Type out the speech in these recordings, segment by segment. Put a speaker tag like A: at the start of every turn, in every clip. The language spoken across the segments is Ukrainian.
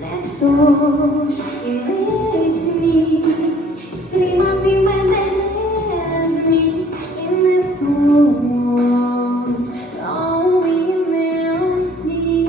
A: Не тож і не смій стримати мене не і не о, і не смій.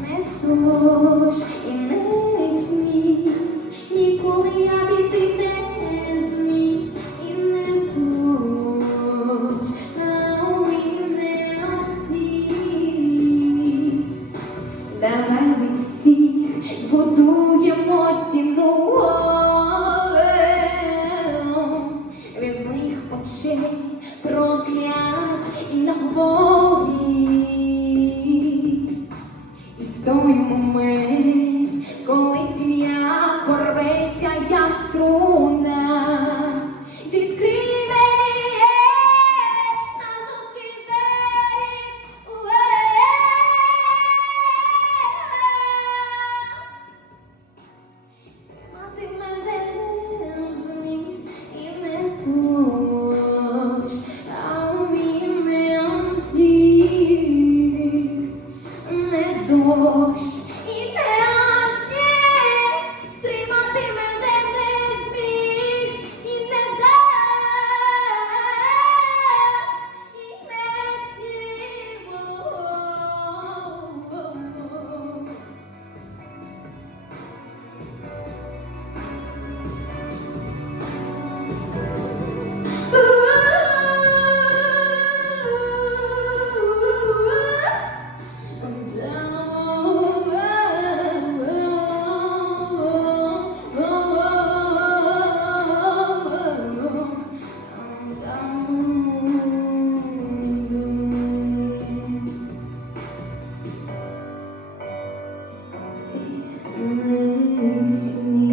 A: Не тож і не збудуємо стіну від злих очей проклять і набої. І в той момент, коли сім'я порветься, як струна, Бог listening.